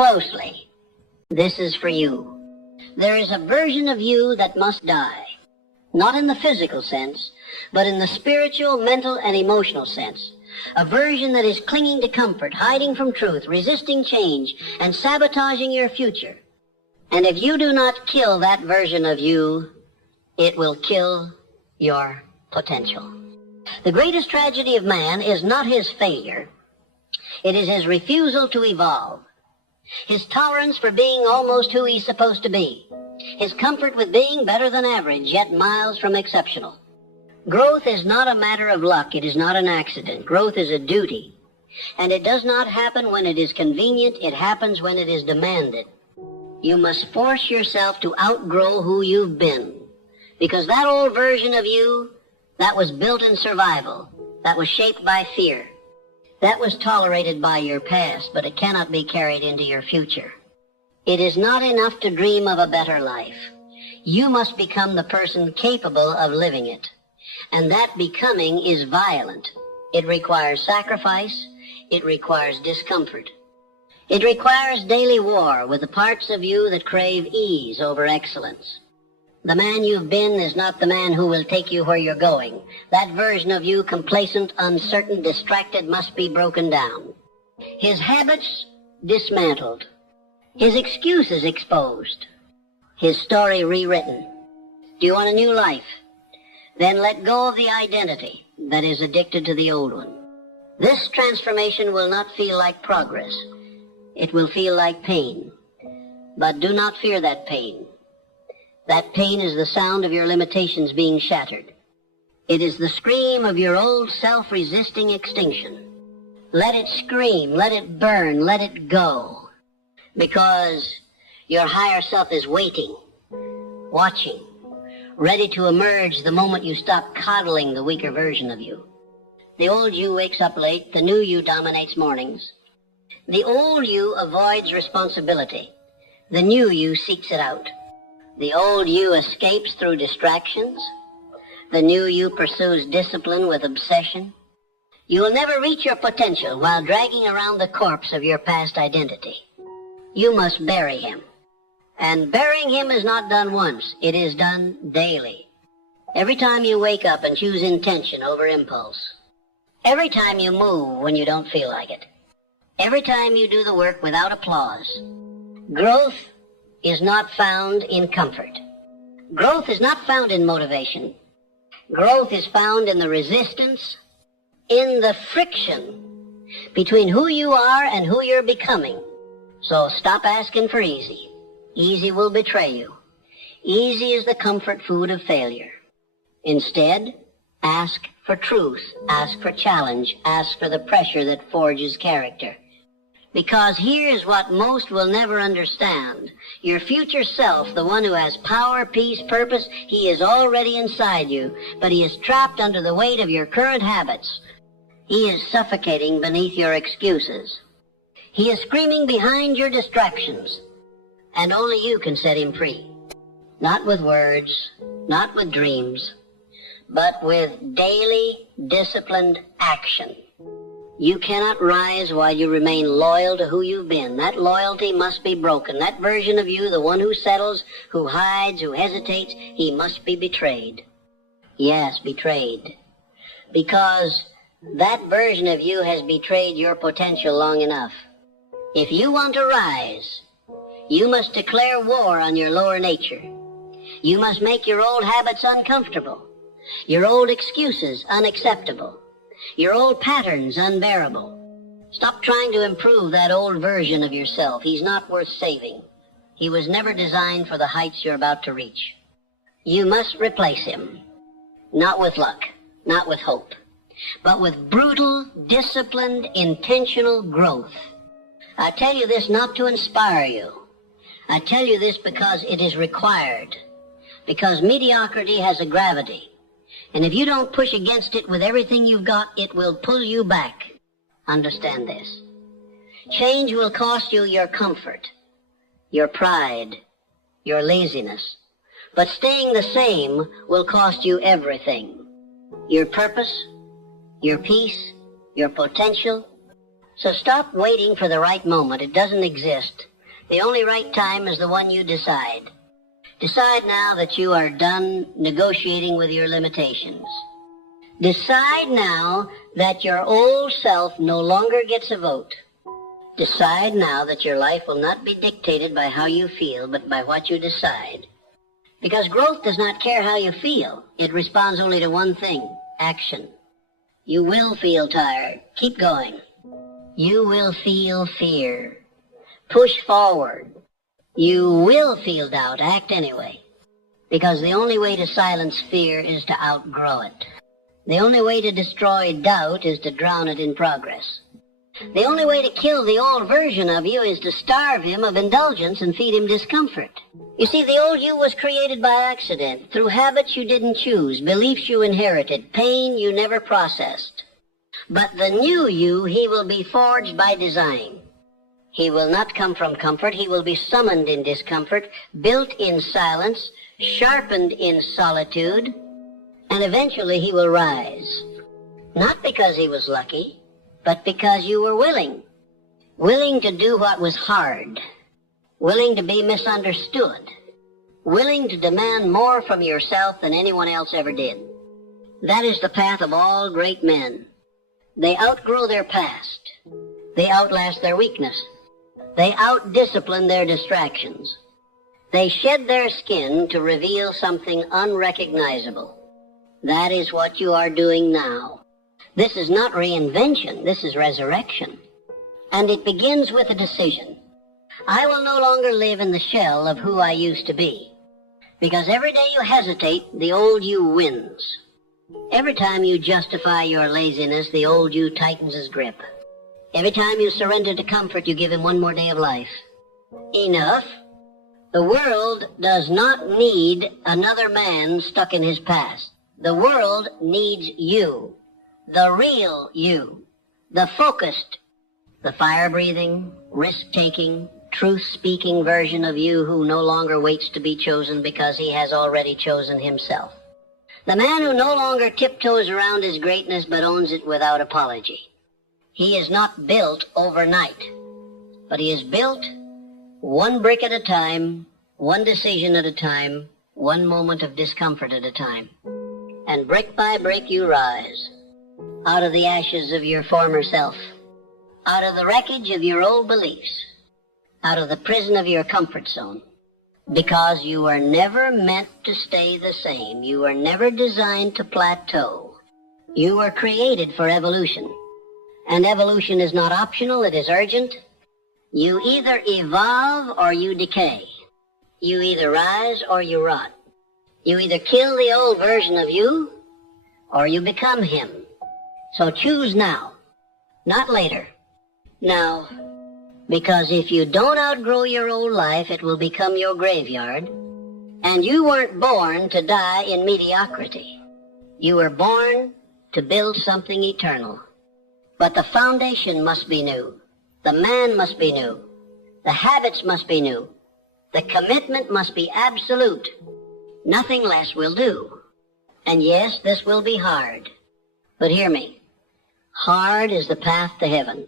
closely. This is for you. There is a version of you that must die. Not in the physical sense, but in the spiritual, mental, and emotional sense. A version that is clinging to comfort, hiding from truth, resisting change, and sabotaging your future. And if you do not kill that version of you, it will kill your potential. The greatest tragedy of man is not his failure. It is his refusal to evolve. His tolerance for being almost who he's supposed to be. His comfort with being better than average, yet miles from exceptional. Growth is not a matter of luck. It is not an accident. Growth is a duty. And it does not happen when it is convenient. It happens when it is demanded. You must force yourself to outgrow who you've been. Because that old version of you, that was built in survival, that was shaped by fear, that was tolerated by your past, but it cannot be carried into your future. It is not enough to dream of a better life. You must become the person capable of living it. And that becoming is violent. It requires sacrifice. It requires discomfort. It requires daily war with the parts of you that crave ease over excellence. The man you've been is not the man who will take you where you're going. That version of you, complacent, uncertain, distracted, must be broken down. His habits dismantled. His excuses exposed. His story rewritten. Do you want a new life? Then let go of the identity that is addicted to the old one. This transformation will not feel like progress. It will feel like pain. But do not fear that pain. That pain is the sound of your limitations being shattered. It is the scream of your old self-resisting extinction. Let it scream, let it burn, let it go. Because your higher self is waiting, watching, ready to emerge the moment you stop coddling the weaker version of you. The old you wakes up late, the new you dominates mornings. The old you avoids responsibility. The new you seeks it out. The old you escapes through distractions. The new you pursues discipline with obsession. You will never reach your potential while dragging around the corpse of your past identity. You must bury him. And burying him is not done once. It is done daily. Every time you wake up and choose intention over impulse. Every time you move when you don't feel like it. Every time you do the work without applause. Growth is not found in comfort. Growth is not found in motivation. Growth is found in the resistance, in the friction between who you are and who you're becoming. So stop asking for easy. Easy will betray you. Easy is the comfort food of failure. Instead, ask for truth. Ask for challenge. Ask for the pressure that forges character. Because here is what most will never understand. Your future self, the one who has power, peace, purpose, he is already inside you, but he is trapped under the weight of your current habits. He is suffocating beneath your excuses. He is screaming behind your distractions, and only you can set him free. Not with words, not with dreams, but with daily, disciplined action. You cannot rise while you remain loyal to who you've been. That loyalty must be broken. That version of you, the one who settles, who hides, who hesitates, he must be betrayed. Yes, betrayed. Because that version of you has betrayed your potential long enough. If you want to rise, you must declare war on your lower nature. You must make your old habits uncomfortable, your old excuses unacceptable, your old patterns unbearable. Stop trying to improve that old version of yourself. He's not worth saving. He was never designed for the heights you're about to reach. You must replace him, not with luck, not with hope, but with brutal, disciplined, intentional growth. I tell you this not to inspire you. I tell you this because it is required, because mediocrity has a gravity. And if you don't push against it with everything you've got, it will pull you back. Understand this. Change will cost you your comfort, your pride, your laziness. But staying the same will cost you everything. Your purpose, your peace, your potential. So stop waiting for the right moment. It doesn't exist. The only right time is the one you decide. Decide now that you are done negotiating with your limitations. Decide now that your old self no longer gets a vote. Decide now that your life will not be dictated by how you feel, but by what you decide. Because growth does not care how you feel. It responds only to one thing: action. You will feel tired. Keep going. You will feel fear. Push forward. You will feel doubt. Act anyway. Because the only way to silence fear is to outgrow it. The only way to destroy doubt is to drown it in progress. The only way to kill the old version of you is to starve him of indulgence and feed him discomfort. You see, the old you was created by accident, through habits you didn't choose, beliefs you inherited, pain you never processed. But the new you, he will be forged by design. He will not come from comfort. He will be summoned in discomfort, built in silence, sharpened in solitude, and eventually he will rise. Not because he was lucky, but because you were willing. Willing to do what was hard. Willing to be misunderstood. Willing to demand more from yourself than anyone else ever did. That is the path of all great men. They outgrow their past. They outlast their weakness. They outdiscipline their distractions. They shed their skin to reveal something unrecognizable. That is what you are doing now. This is not reinvention. This is resurrection. And it begins with a decision. I will no longer live in the shell of who I used to be. Because every day you hesitate, the old you wins. Every time you justify your laziness, the old you tightens his grip. Every time you surrender to comfort, you give him one more day of life. Enough. The world does not need another man stuck in his past. The world needs you. The real you. The focused, the fire-breathing, risk-taking, truth-speaking version of you who no longer waits to be chosen because he has already chosen himself. The man who no longer tiptoes around his greatness but owns it without apology. He is not built overnight, but he is built one brick at a time, one decision at a time, one moment of discomfort at a time. And brick by brick you rise, out of the ashes of your former self, out of the wreckage of your old beliefs, out of the prison of your comfort zone. Because you were never meant to stay the same. You were never designed to plateau. You were created for evolution. And evolution is not optional, it is urgent. You either evolve or you decay. You either rise or you rot. You either kill the old version of you or you become him. So choose now, not later. Now, because if you don't outgrow your old life, it will become your graveyard. And you weren't born to die in mediocrity. You were born to build something eternal. But the foundation must be new. The man must be new. The habits must be new. The commitment must be absolute. Nothing less will do. And yes, this will be hard. But hear me. Hard is the path to heaven.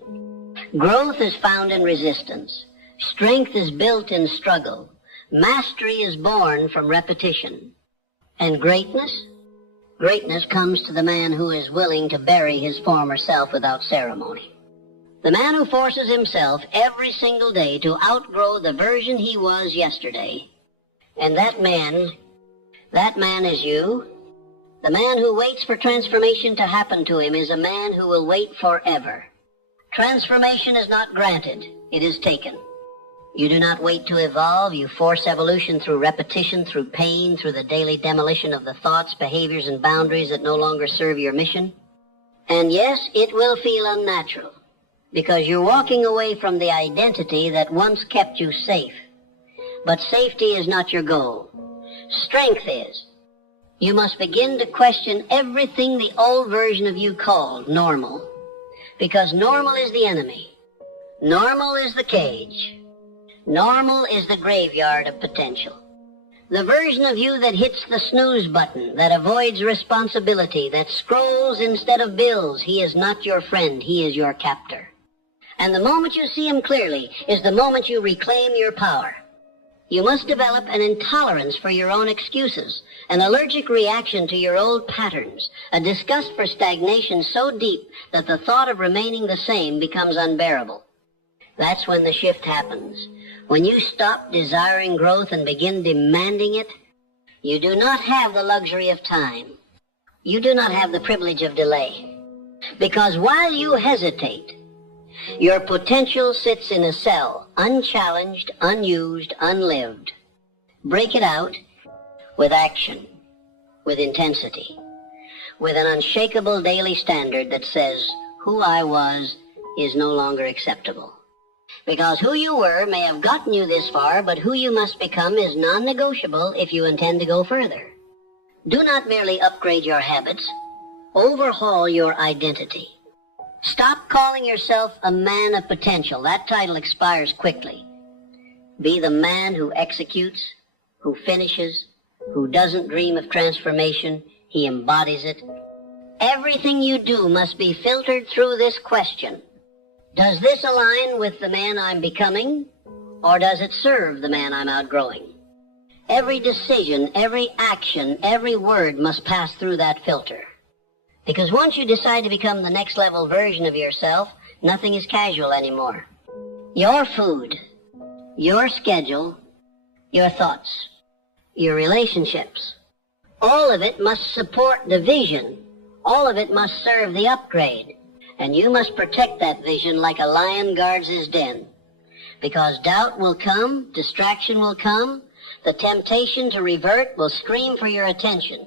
Growth is found in resistance. Strength is built in struggle. Mastery is born from repetition. And greatness? Greatness comes to the man who is willing to bury his former self without ceremony. The man who forces himself every single day to outgrow the version he was yesterday. And that man is you. The man who waits for transformation to happen to him is a man who will wait forever. Transformation is not granted, it is taken. You do not wait to evolve, you force evolution through repetition, through pain, through the daily demolition of the thoughts, behaviors, and boundaries that no longer serve your mission. And yes, it will feel unnatural, because you're walking away from the identity that once kept you safe. But safety is not your goal. Strength is. You must begin to question everything the old version of you called normal. Because normal is the enemy. Normal is the cage. Normal is the graveyard of potential. The version of you that hits the snooze button, that avoids responsibility, that scrolls instead of bills, he is not your friend, he is your captor. And the moment you see him clearly is the moment you reclaim your power. You must develop an intolerance for your own excuses, an allergic reaction to your old patterns, a disgust for stagnation so deep that the thought of remaining the same becomes unbearable. That's when the shift happens. When you stop desiring growth and begin demanding it, you do not have the luxury of time. You do not have the privilege of delay. Because while you hesitate, your potential sits in a cell, unchallenged, unused, unlived. Break it out with action, with intensity, with an unshakable daily standard that says, who I was is no longer acceptable. Because who you were may have gotten you this far, but who you must become is non-negotiable if you intend to go further. Do not merely upgrade your habits, overhaul your identity. Stop calling yourself a man of potential. That title expires quickly. Be the man who executes, who finishes, who doesn't dream of transformation. He embodies it. Everything you do must be filtered through this question. Does this align with the man I'm becoming, or does it serve the man I'm outgrowing? Every decision, every action, every word must pass through that filter. Because once you decide to become the next level version of yourself, nothing is casual anymore. Your food, your schedule, your thoughts, your relationships, all of it must support the vision. All of it must serve the upgrade. And you must protect that vision like a lion guards his den. Because doubt will come, distraction will come, the temptation to revert will scream for your attention.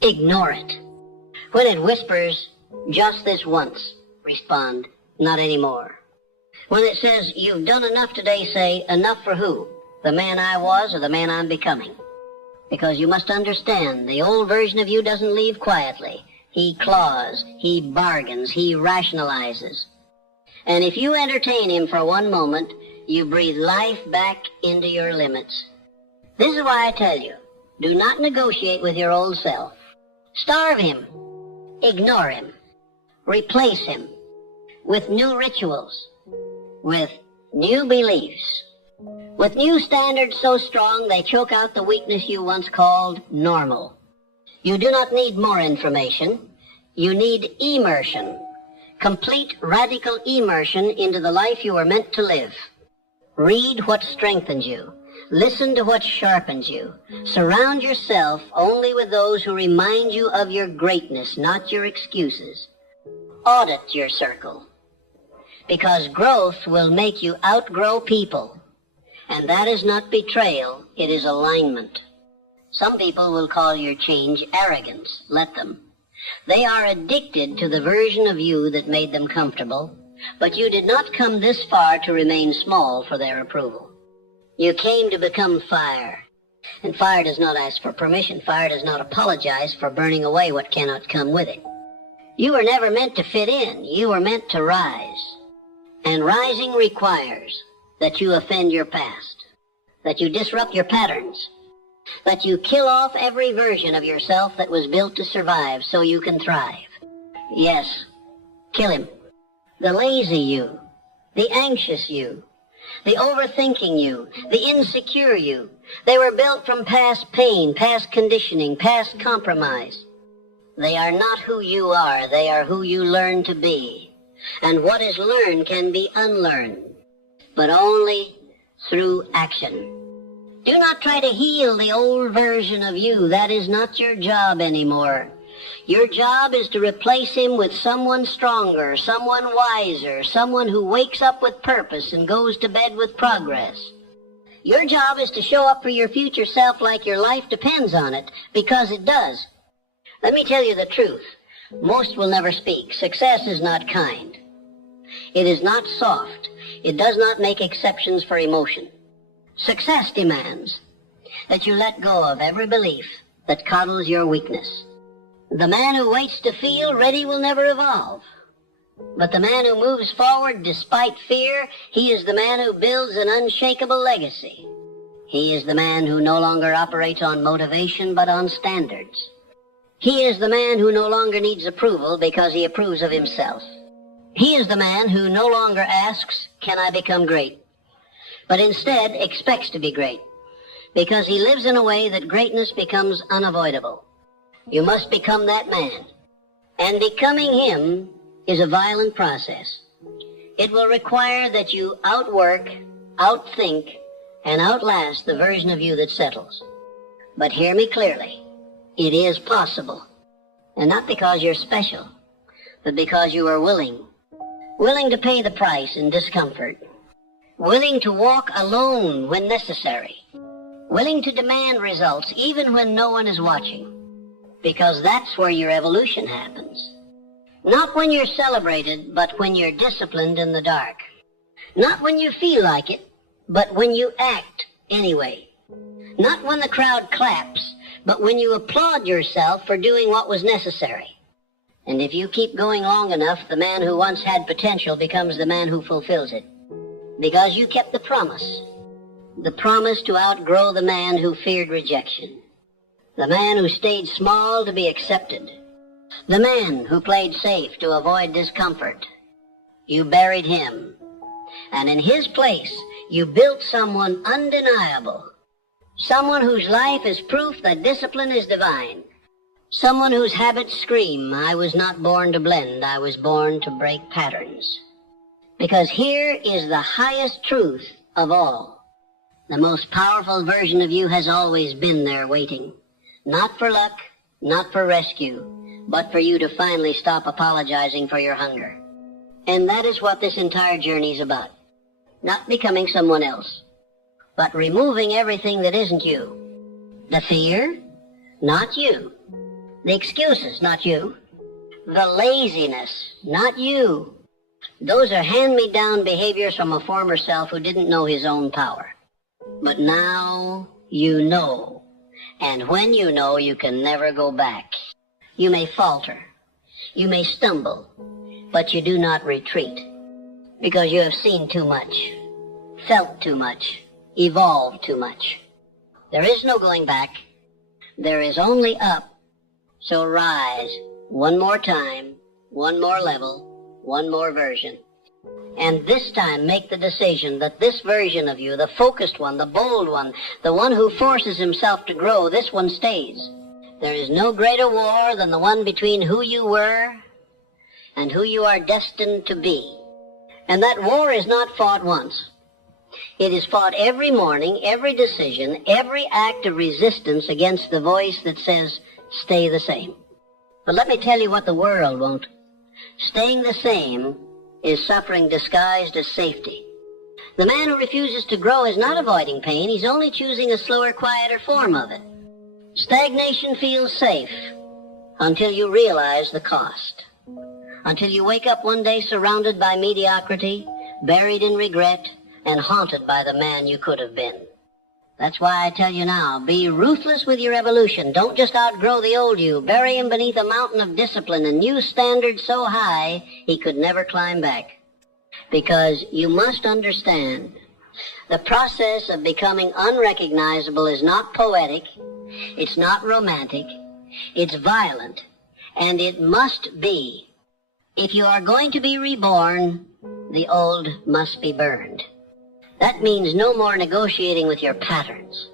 Ignore it. When it whispers, just this once, respond, not anymore. When it says, you've done enough today, say, enough for who? The man I was or the man I'm becoming? Because you must understand, the old version of you doesn't leave quietly. He claws, he bargains, he rationalizes. And if you entertain him for one moment, you breathe life back into your limits. This is why I tell you, do not negotiate with your old self. Starve him. Ignore him. Replace him with new rituals, with new beliefs, with new standards so strong they choke out the weakness you once called normal. You do not need more information. You need immersion, complete radical immersion into the life you were meant to live. Read what strengthens you. Listen to what sharpens you. Surround yourself only with those who remind you of your greatness, not your excuses. Audit your circle, because growth will make you outgrow people. And that is not betrayal, it is alignment. Some people will call your change arrogance. Let them. They are addicted to the version of you that made them comfortable, but you did not come this far to remain small for their approval. You came to become fire, and fire does not ask for permission. Fire does not apologize for burning away what cannot come with it. You were never meant to fit in. You were meant to rise. And rising requires that you offend your past, that you disrupt your patterns, that you kill off every version of yourself that was built to survive so you can thrive. Yes, kill him. The lazy you, the anxious you, the overthinking you, the insecure you. They were built from past pain, past conditioning, past compromise. They are not who you are. They are who you learn to be. And what is learned can be unlearned, but only through action. Do not try to heal the old version of you. That is not your job anymore. Your job is to replace him with someone stronger, someone wiser, someone who wakes up with purpose and goes to bed with progress. Your job is to show up for your future self like your life depends on it, because it does. Let me tell you the truth. Most will never speak. Success is not kind. It is not soft. It does not make exceptions for emotion. Success demands that you let go of every belief that coddles your weakness. The man who waits to feel ready will never evolve. But the man who moves forward despite fear, he is the man who builds an unshakable legacy. He is the man who no longer operates on motivation but on standards. He is the man who no longer needs approval because he approves of himself. He is the man who no longer asks, can I become great? But instead expects to be great, because he lives in a way that greatness becomes unavoidable. You must become that man. And becoming him is a violent process. It will require that you outwork, outthink, and outlast the version of you that settles. But hear me clearly. It is possible. And not because you're special, but because you are willing. Willing to pay the price in discomfort. Willing to walk alone when necessary. Willing to demand results even when no one is watching. Because that's where your evolution happens. Not when you're celebrated, but when you're disciplined in the dark. Not when you feel like it, but when you act anyway. Not when the crowd claps, but when you applaud yourself for doing what was necessary. And if you keep going long enough, the man who once had potential becomes the man who fulfills it. Because you kept the promise. The promise to outgrow the man who feared rejection. The man who stayed small to be accepted. The man who played safe to avoid discomfort. You buried him. And in his place, you built someone undeniable. Someone whose life is proof that discipline is divine. Someone whose habits scream, I was not born to blend, I was born to break patterns. Because here is the highest truth of all. The most powerful version of you has always been there waiting. Not for luck, not for rescue, but for you to finally stop apologizing for your hunger. And that is what this entire journey is about. Not becoming someone else, but removing everything that isn't you. The fear, not you. The excuses, not you. The laziness, not you. Those are hand-me-down behaviors from a former self who didn't know his own power. But now you know. And when you know, you can never go back. You may falter. You may stumble. But you do not retreat. Because you have seen too much. Felt too much. Evolved too much. There is no going back. There is only up. So rise one more time, one more level, one more version. And this time make the decision that this version of you, the focused one, the bold one, the one who forces himself to grow, this one stays. There is no greater war than the one between who you were and who you are destined to be. And that war is not fought once. It is fought every morning, every decision, every act of resistance against the voice that says, stay the same. But let me tell you what the world won't. Staying the same is suffering disguised as safety. The man who refuses to grow is not avoiding pain, he's only choosing a slower, quieter form of it. Stagnation feels safe until you realize the cost. Until you wake up one day surrounded by mediocrity, buried in regret, and haunted by the man you could have been. That's why I tell you now, be ruthless with your evolution. Don't just outgrow the old you. Bury him beneath a mountain of discipline and new standards so high he could never climb back. Because you must understand, the process of becoming unrecognizable is not poetic, it's not romantic, it's violent, and it must be. If you are going to be reborn, the old must be burned. That means no more negotiating with your patterns.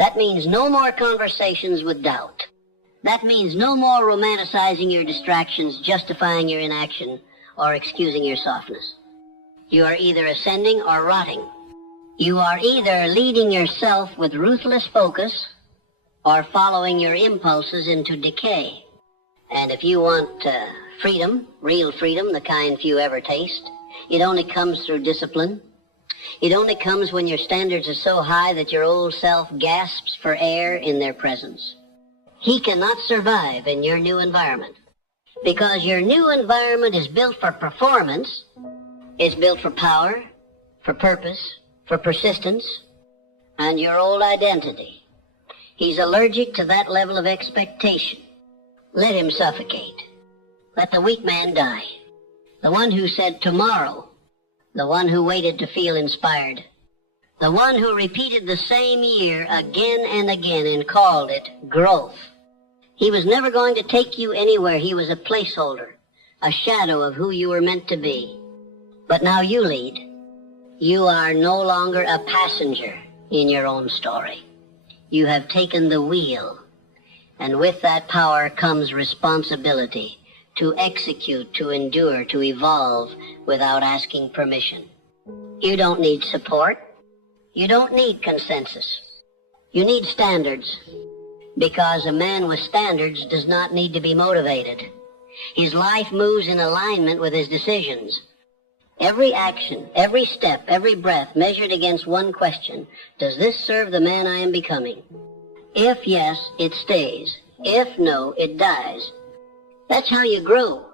That means no more conversations with doubt. That means no more romanticizing your distractions, justifying your inaction, or excusing your softness. You are either ascending or rotting. You are either leading yourself with ruthless focus or following your impulses into decay. And if you want freedom, real freedom, the kind few ever taste, it only comes through discipline. It only comes when your standards are so high that your old self gasps for air in their presence. He cannot survive in your new environment because your new environment is built for performance. It's built for power, for purpose, for persistence, and your old identity. He's allergic to that level of expectation. Let him suffocate. Let the weak man die. The one who said tomorrow. The one who waited to feel inspired. The one who repeated the same year again and again and called it growth. He was never going to take you anywhere. He was a placeholder, a shadow of who you were meant to be. But now you lead. You are no longer a passenger in your own story. You have taken the wheel, and with that power comes responsibility to execute, to endure, to evolve without asking permission. You don't need support. You don't need consensus. You need standards, because a man with standards does not need to be motivated. His life moves in alignment with his decisions. Every action, every step, every breath measured against one question: does this serve the man I am becoming? If yes, it stays. If no, it dies. That's how you grow.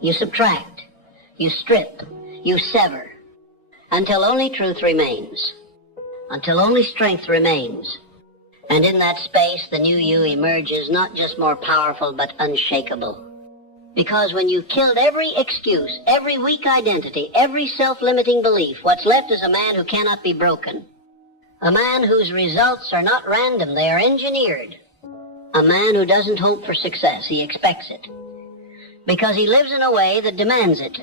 You subtract, you strip, you sever, until only truth remains, until only strength remains. And in that space, the new you emerges not just more powerful, but unshakable. Because when you've killed every excuse, every weak identity, every self-limiting belief, what's left is a man who cannot be broken. A man whose results are not random, they are engineered. A man who doesn't hope for success, he expects it. Because he lives in a way that demands it.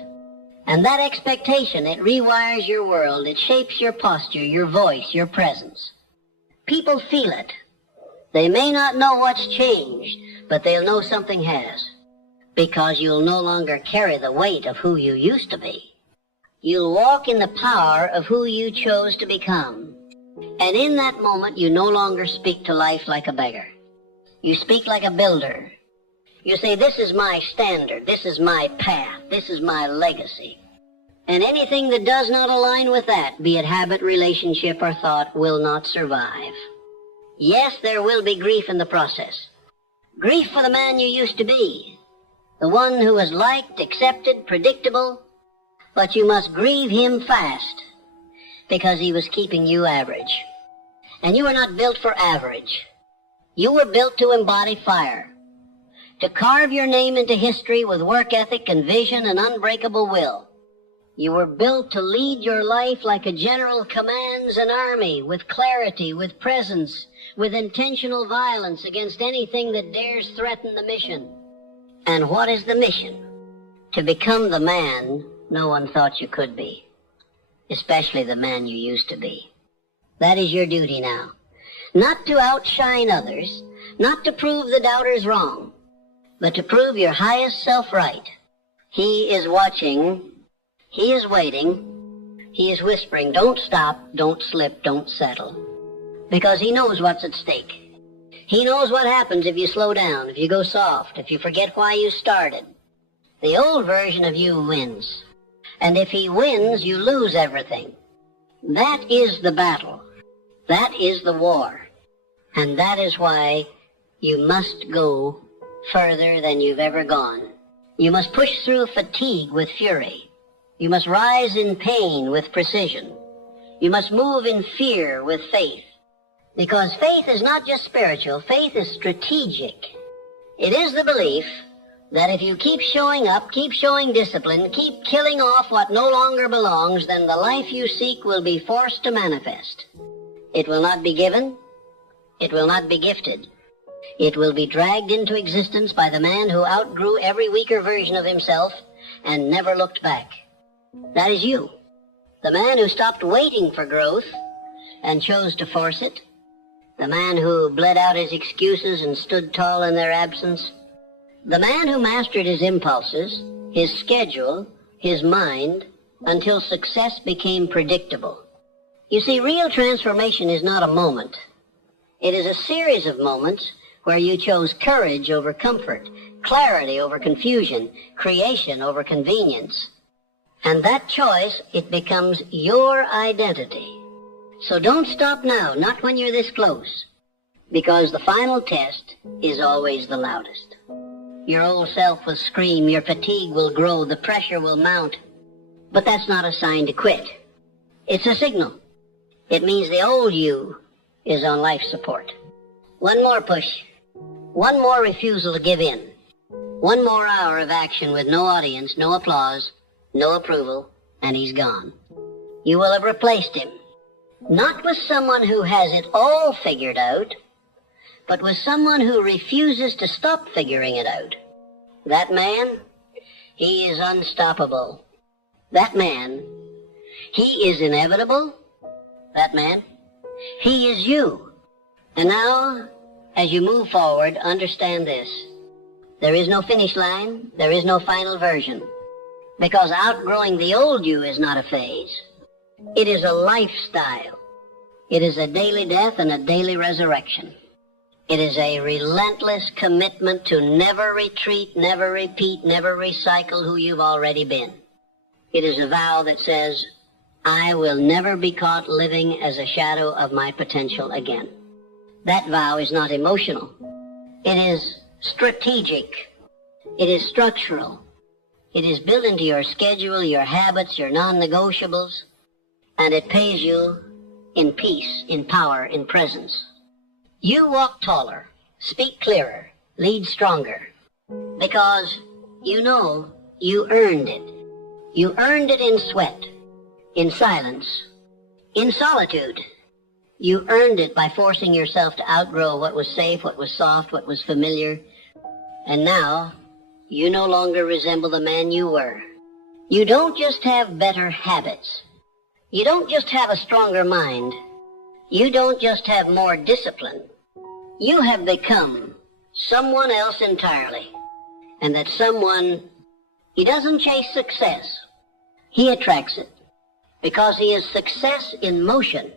And that expectation, it rewires your world, it shapes your posture, your voice, your presence. People feel it. They may not know what's changed, but they'll know something has. Because you'll no longer carry the weight of who you used to be. You'll walk in the power of who you chose to become. And in that moment, you no longer speak to life like a beggar. You speak like a builder. You say, this is my standard, this is my path, this is my legacy. And anything that does not align with that, be it habit, relationship, or thought, will not survive. Yes, there will be grief in the process. Grief for the man you used to be. The one who was liked, accepted, predictable, but you must grieve him fast, because he was keeping you average. And you were not built for average. You were built to embody fire, to carve your name into history with work ethic and vision and unbreakable will. You were built to lead your life like a general commands an army, with clarity, with presence, with intentional violence against anything that dares threaten the mission. And what is the mission? To become the man no one thought you could be, especially the man you used to be. That is your duty now. Not to outshine others, not to prove the doubters wrong, but to prove your highest self right. He is watching, he is waiting, he is whispering, don't stop, don't slip, don't settle. Because he knows what's at stake. He knows what happens if you slow down, if you go soft, if you forget why you started. The old version of you wins. And if he wins, you lose everything. That is the battle. That is the war. And that is why you must go further than you've ever gone. You must push through fatigue with fury. You must rise in pain with precision. You must move in fear with faith. Because faith is not just spiritual, faith is strategic. It is the belief that if you keep showing up, keep showing discipline, keep killing off what no longer belongs, then the life you seek will be forced to manifest. It will not be given. It will not be gifted. It will be dragged into existence by the man who outgrew every weaker version of himself and never looked back. That is you. The man who stopped waiting for growth and chose to force it. The man who bled out his excuses and stood tall in their absence. The man who mastered his impulses, his schedule, his mind, until success became predictable. You see, real transformation is not a moment. It is a series of moments where you chose courage over comfort, clarity over confusion, creation over convenience. And that choice, it becomes your identity. So don't stop now, not when you're this close, because the final test is always the loudest. Your old self will scream, your fatigue will grow, the pressure will mount. But that's not a sign to quit. It's a signal. It means the old you is on life support. One more push. One more refusal to give in. One more hour of action with no audience, no applause, no approval, and he's gone. You will have replaced him. Not with someone who has it all figured out, but with someone who refuses to stop figuring it out. That man, He is unstoppable. That man, he is inevitable. That man, he is you. And now, as you move forward, understand this. There is no finish line. There is no final version. Because outgrowing the old you is not a phase. It is a lifestyle. It is a daily death and a daily resurrection. It is a relentless commitment to never retreat, never repeat, never recycle who you've already been. It is a vow that says, I will never be caught living as a shadow of my potential again. That vow is not emotional. It is strategic. It is structural. It is built into your schedule, your habits, your non-negotiables, and it pays you in peace, in power, in presence. You walk taller, speak clearer, lead stronger, because you know you earned it. You earned it in sweat, in silence, in solitude. You earned it by forcing yourself to outgrow what was safe, what was soft, what was familiar. And now, you no longer resemble the man you were. You don't just have better habits. You don't just have a stronger mind. You don't just have more discipline. You have become someone else entirely. And that someone, he doesn't chase success. He attracts it. Because he is success in motion.